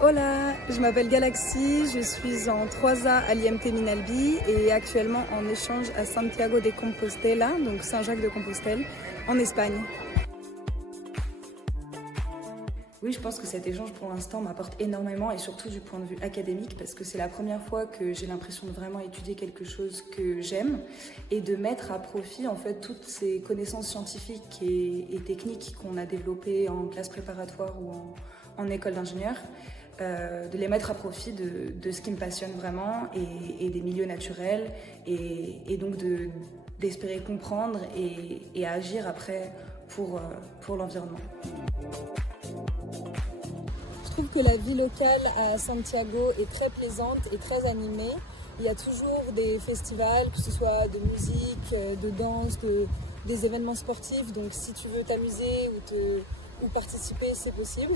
Hola, je m'appelle Galaxy, je suis en 3A à l'IMT Minalbi et actuellement en échange à Santiago de Compostela, donc Saint-Jacques-de-Compostelle, en Espagne. Oui, je pense que cet échange pour l'instant m'apporte énormément et surtout du point de vue académique parce que c'est la première fois que j'ai l'impression de vraiment étudier quelque chose que j'aime et de mettre à profit en fait toutes ces connaissances scientifiques et techniques qu'on a développées en classe préparatoire ou en école d'ingénieur, de les mettre à profit de ce qui me passionne vraiment et des milieux naturels et donc d'espérer comprendre et agir après pour l'environnement. Je trouve que la vie locale à Santiago est très plaisante et très animée. Il y a toujours des festivals, que ce soit de musique, de danse, des événements sportifs. Donc si tu veux t'amuser ou participer, c'est possible.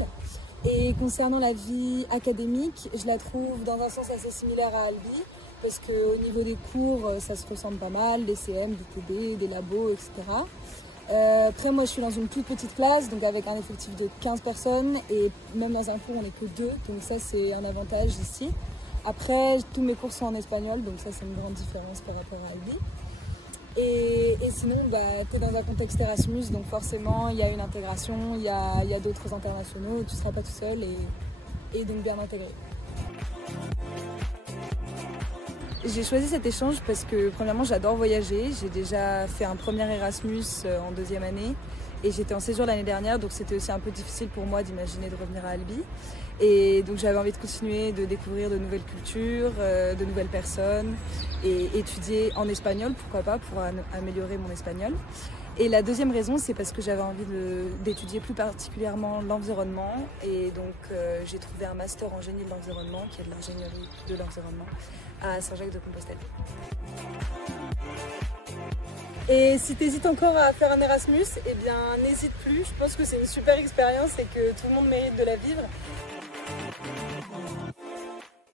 Et concernant la vie académique, je la trouve dans un sens assez similaire à Albi, parce qu'au niveau des cours, ça se ressemble pas mal, des CM, des TD, des labos, etc. Après moi je suis dans une toute petite classe, donc avec un effectif de 15 personnes et même dans un cours on n'est que 2, donc ça c'est un avantage ici. Après tous mes cours sont en espagnol, donc ça c'est une grande différence par rapport à Albi. Et sinon tu es dans un contexte Erasmus, donc forcément il y a une intégration, il y a d'autres internationaux, tu ne seras pas tout seul et donc bien intégré. J'ai choisi cet échange parce que premièrement j'adore voyager, j'ai déjà fait un premier Erasmus en 2e année et j'étais en séjour l'année dernière, donc c'était aussi un peu difficile pour moi d'imaginer de revenir à Albi. Et donc j'avais envie de continuer de découvrir de nouvelles cultures, de nouvelles personnes et étudier en espagnol, pourquoi pas, pour améliorer mon espagnol. Et la deuxième raison, c'est parce que j'avais envie d'étudier plus particulièrement l'environnement et donc j'ai trouvé un master en génie de l'environnement, qui est de l'ingénierie de l'environnement, à Saint-Jacques-de-Compostelle. Et si tu hésites encore à faire un Erasmus, eh bien n'hésite plus, je pense que c'est une super expérience et que tout le monde mérite de la vivre.